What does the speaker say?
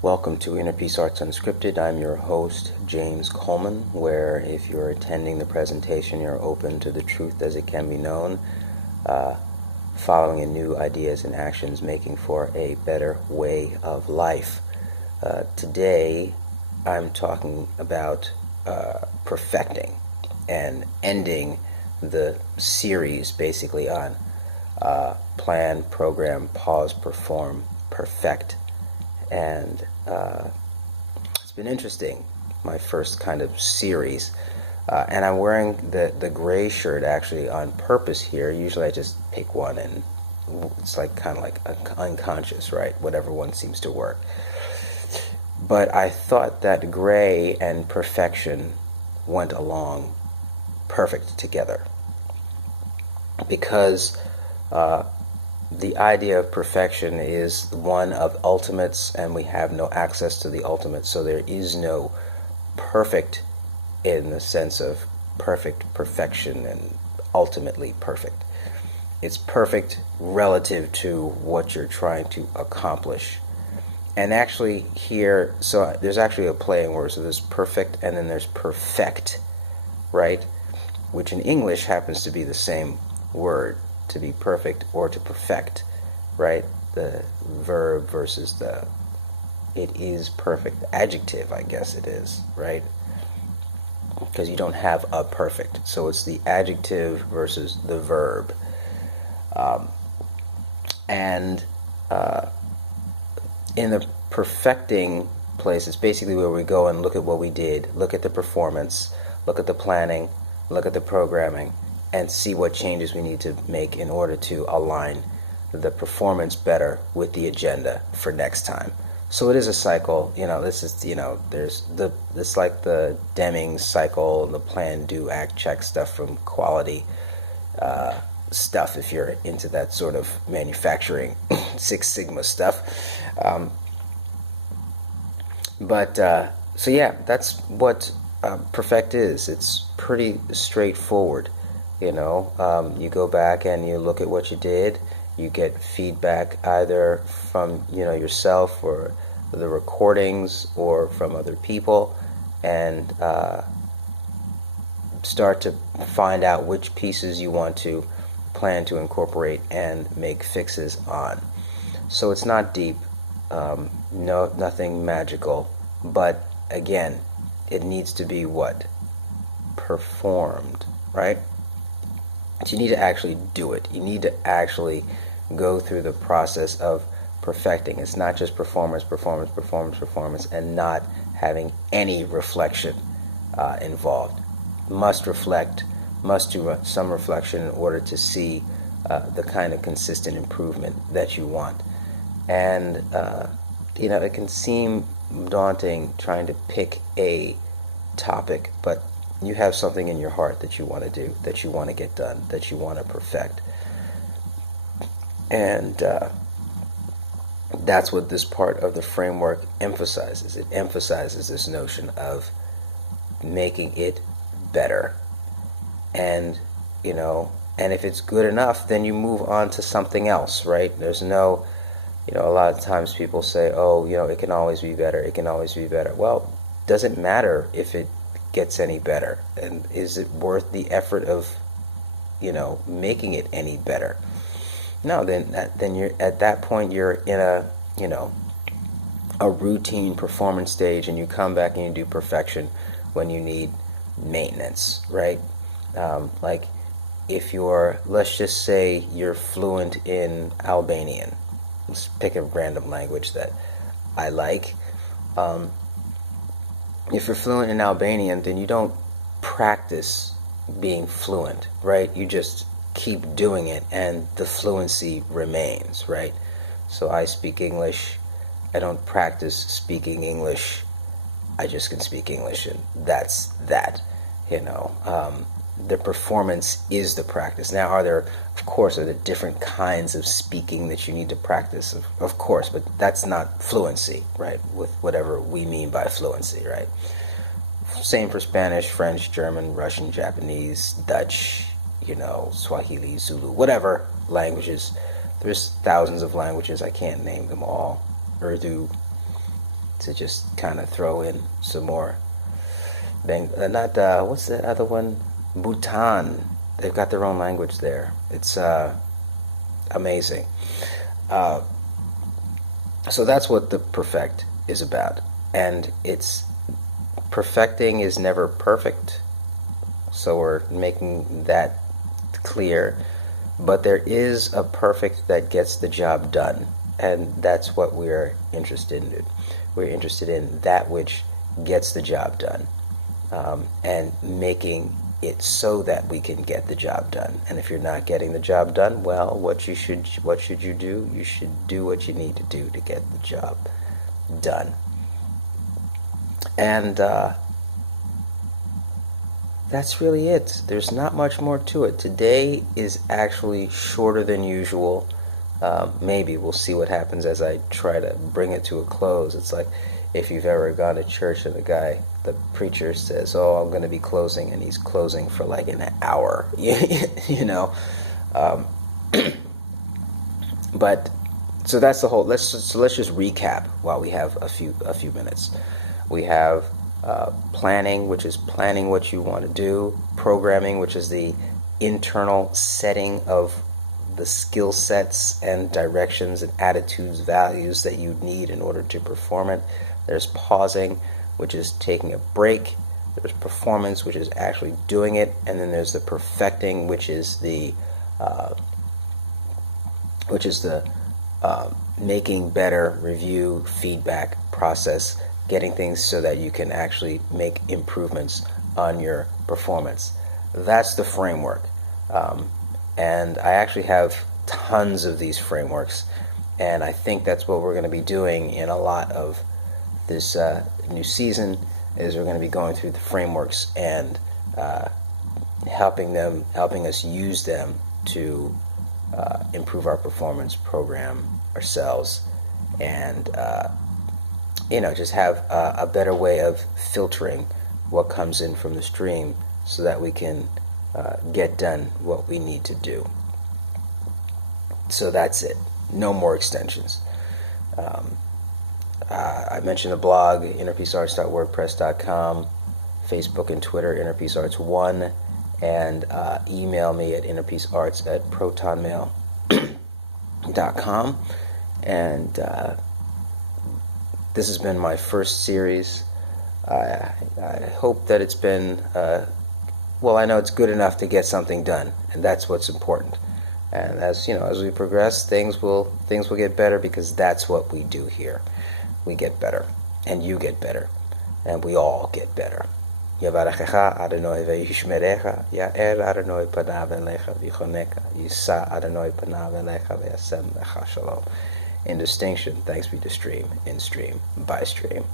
Welcome to Inner Peace Arts Unscripted. I'm your host, James Coleman, where if you're attending the presentation, you're open to the truth as it can be known, following in new ideas and actions, making for a better way of life. Today, I'm talking about perfecting and ending the series basically on plan, program, pause, perform, perfect. And it's been interesting, my first kind of series. And I'm wearing the gray shirt actually on purpose here. Usually I just pick one and it's like kind of like unconscious, right? Whatever one seems to work. But I thought that gray and perfection went along perfect together. Because the idea of perfection is one of ultimates, and we have no access to the ultimate, so there is no perfect in the sense of perfection and ultimately perfect. It's perfect relative to what you're trying to accomplish. And actually here, so there's actually a play in words, so there's perfect and then there's perfect, right? Which in English happens to be the same word, to be perfect or to perfect, right? The verb versus the it is perfect adjective, I guess it is, right? Because you don't have a perfect, so it's the adjective versus the verb. And in the perfecting place, it's basically where we go and look at what we did, look at the performance, look at the planning, look at the programming, and see what changes we need to make in order to align the performance better with the agenda for next time. So it is a cycle. This is, it's like the Deming cycle, the plan, do, act, check stuff from quality stuff, if you're into that sort of manufacturing Six Sigma stuff. So yeah, that's what perfect is. It's pretty straightforward. You go back and you look at what you did. You get feedback either from yourself or the recordings or from other people, and start to find out which pieces you want to plan to incorporate and make fixes on. So it's not deep, nothing magical, but again, it needs to be what? Performed, right? So you need to actually do it. You need to actually go through the process of perfecting. It's not just performance, and not having any reflection involved. Must reflect, must do some reflection in order to see the kind of consistent improvement that you want. And, it can seem daunting trying to pick a topic, but you have something in your heart that you want to do, that you want to get done, that you want to perfect. And that's what this part of the framework emphasizes. It emphasizes this notion of making it better. And, and if it's good enough, then you move on to something else, right? There's no, a lot of times people say, oh, it can always be better. It can always be better. Well, does it matter if it gets any better, and is it worth the effort of making it any better? No, then you're at that point, you're in a routine performance stage, and you come back and you do perfection when you need maintenance, right? Like if let's just say you're fluent in Albanian. Let's pick a random language that I like. If you're fluent in Albanian, then you don't practice being fluent, right? You just keep doing it, and the fluency remains, right? So I speak English. I don't practice speaking English. I just can speak English, and that's that. The performance is the practice. Now, are there different kinds of speaking that you need to practice? Of course, but that's not fluency, right? With whatever we mean by fluency, right? Same for Spanish, French, German, Russian, Japanese, Dutch, Swahili, Zulu, whatever languages. There's thousands of languages. I can't name them all. Urdu, to just kind of throw in some more. What's that other one? Bhutan. They've got their own language there. It's amazing. So that's what the perfect is about. And it's perfecting is never perfect. So we're making that clear. But there is a perfect that gets the job done. And that's what we're interested in. We're interested in that which gets the job done. And making it so that we can get the job done. And if you're not getting the job done, well, what should you do? You should do what you need to do to get the job done. And that's really it. There's not much more to it. Today is actually shorter than usual. Maybe we'll see what happens as I try to bring it to a close. It's like if you've ever gone to church and the preacher says, "Oh, I'm going to be closing," and he's closing for like an hour, you know. But so that's the whole. Let's just recap while we have a few minutes. We have planning, which is planning what you want to do. Programming, which is the internal setting of the skill sets and directions and attitudes, values that you need in order to perform it. There's pausing, which is taking a break. There's performance, which is actually doing it, and then there's the perfecting, which is the making better, review, feedback process, getting things so that you can actually make improvements on your performance. That's the framework. And I actually have tons of these frameworks, and I think that's what we're going to be doing in a lot of this new season, is we're going to be going through the frameworks and helping us use them to improve our performance, program ourselves, and just have a better way of filtering what comes in from the stream so that we can get done what we need to do. So that's it. No more extensions. I mentioned the blog, innerpeacearts.wordpress.com, Facebook and Twitter, innerpeacearts1, and email me at innerpeacearts@protonmail.com. And this has been my first series. I hope that it's been, I know it's good enough to get something done, and that's what's important. And as we progress, things will get better, because that's what we do here. We get better, and you get better, and we all get better. Yavarechecha Adonai ve'yishmerecha, Ya'er Adonai panav elecha v'choneka, Yisa Adonai panav elecha ve'asem lecha shalom. In distinction, thanks be to stream, in stream, by stream.